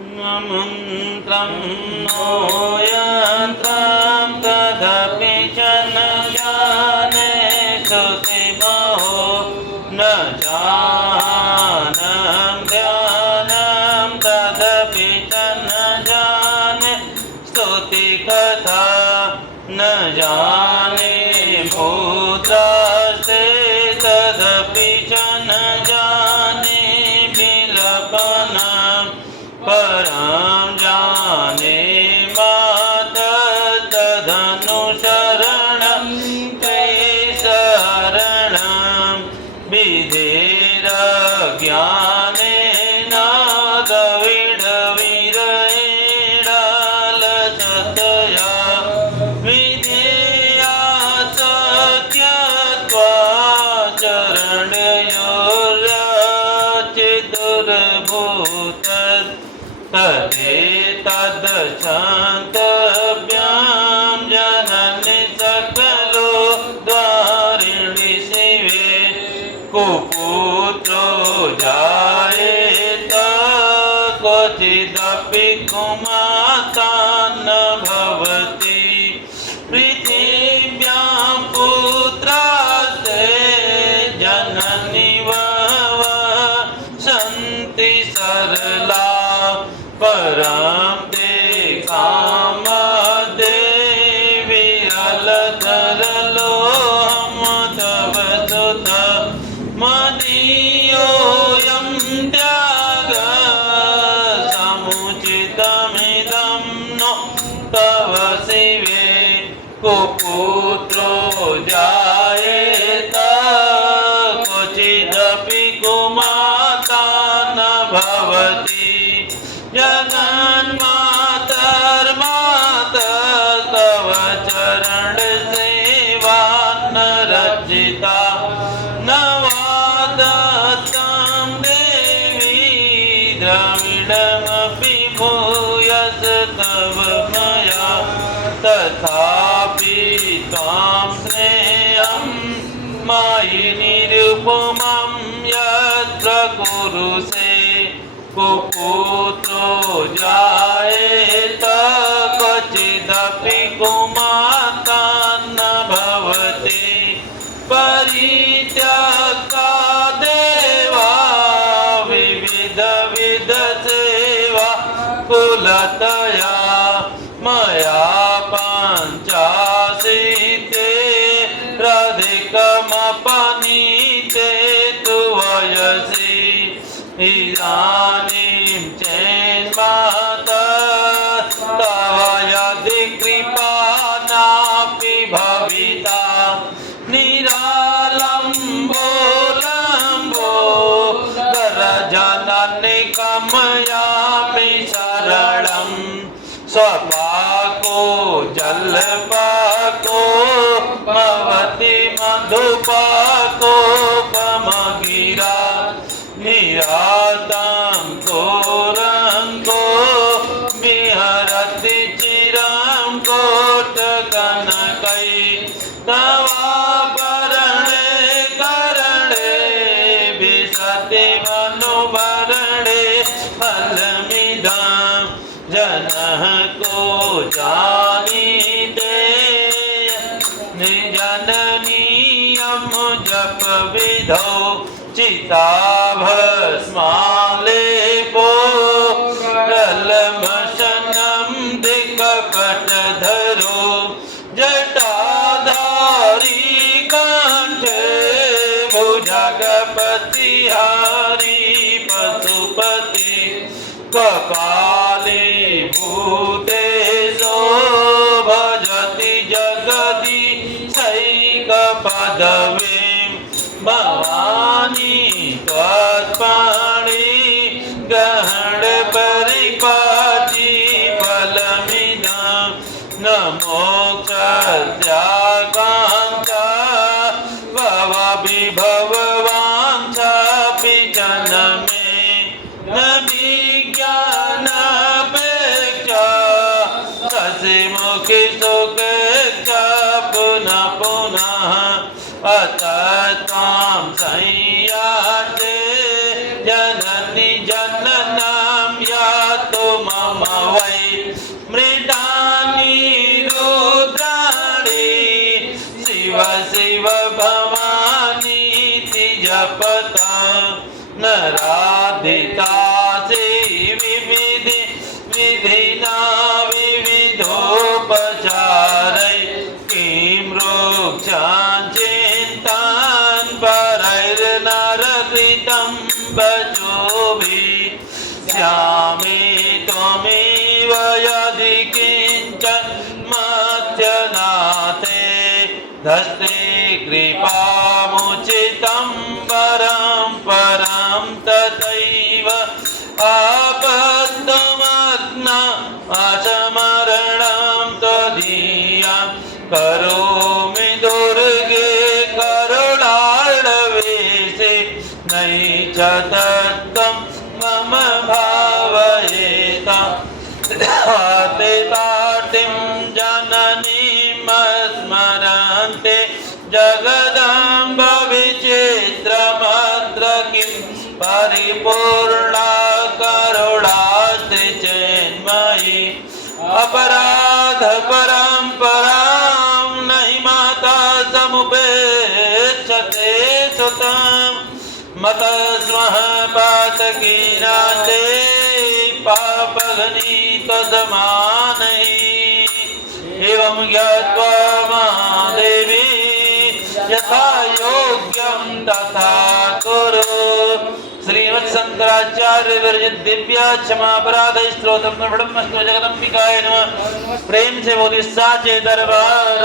मंत्रं no यन्त्रं तदपि च न जाने श्रुतिमहो न जानं ध्यानं तदपि च न जाने स्तुतिकथा न जाने भूतास्ते तदपि च न जाने विलपनं परं जाने मात तदनुसरणं ते शरणं विधेरज्ञानेन द्रविडविरहेणालसतया विधेया सत्यत्वाचरणयोर्याचिदुर्भूत तदेतदशान्तव्यां जननि सकलो द्वारिणि शिवे कुपुत्रो जायेत क्वचिदपि कुमाता न भवति पृथिव्यां पुत्रास्ते जननि वव सन्ति सरला परं ते कामदेवी अलधरलोऽहं तव सुत मदीयोऽयं त्यागः समुचितमिदं नो तव शिवे कुपुत्रो जायेत क्वचिदपि कुमाता न भवति जगन्मातर्मातस्तव चरणसेवा न रचिता न वादत्तं देवी द्रविडमपि भूयस्तव मया तथापि त्वां स्नेहं मयि निरुपमं यत्र कुरुषे कुपुत्रो जायेत क्वचिदपि कुमाता न भवति परित्यक्ता देवा विविधसेवा कुलतया मया पञ्चाशीतेरधिकमपनीते तु वयसि इदानीं चेन्माता तव यदि कृपा नापि भविता निरालम्बो लम्बो करजननि कमयामि शरणं स्वपाको जलपाको भवति मधुपाकोपमगिरा निरातं कोरङ्गो विहरति चिरं कोटकनकै तवाभरणे करणे विशति मनुभरणे फलमिदं जनः को जानीते निजननीयं जप विधौ चिताभस्मालेपो प्रलमशनं दिक्पटधरो जटाधारी कण्ठे भुजगपतिहारी पशुपति कपाली भूतेशो भजति जगति सैकपदवीं भवानी त्वत्पाणि ग्रहण परिपाटी फलमिदं न मोक्षस्याकाङ्क्षा भवविभववाञ्छापि च न मे न विज्ञानापेक्षा शशिमुखि सुखेक्षा पुनः पुनः अत त्वां संयाते जननि जननं यातु मम वै मृतानि रुद्राणि शिव शिव भवानीति जपता नराधितासि विविधि विधिना विविधोपचारै किं वृक्षान् चिन्तान् परैर्नरकृतं वचोभिः स्यामि त्वमेव यदि किञ्चन मत्यनाथे धस्ते कृपामुचितं परं परं तथैव आपत्तमग्न असमरणं त्वदीयं करोमि दुर्गे करुणार्णवेशे नहि च तत्त्वं मम भावयेत ते पार्थिं जननीमस्मरन्ते जगदम्ब विचित्रमत्र किं परिपूर्णा करुणास्ति चेन्मयि अपराध परम्परां नहि माता समुपेक्षते सुतं मतस्मः पातकीनाते पापगणितसमानैः एवं ज्ञात्वा महादेवी यथा योग्यं तथा कुरु। श्रीमत्शंकराचार्य विरचित दिव्य क्षमापराध स्तोत्रम ब्रह्मस्तु जगदम्बिकाय नमः। प्रेम से बोलिए साचे दरबार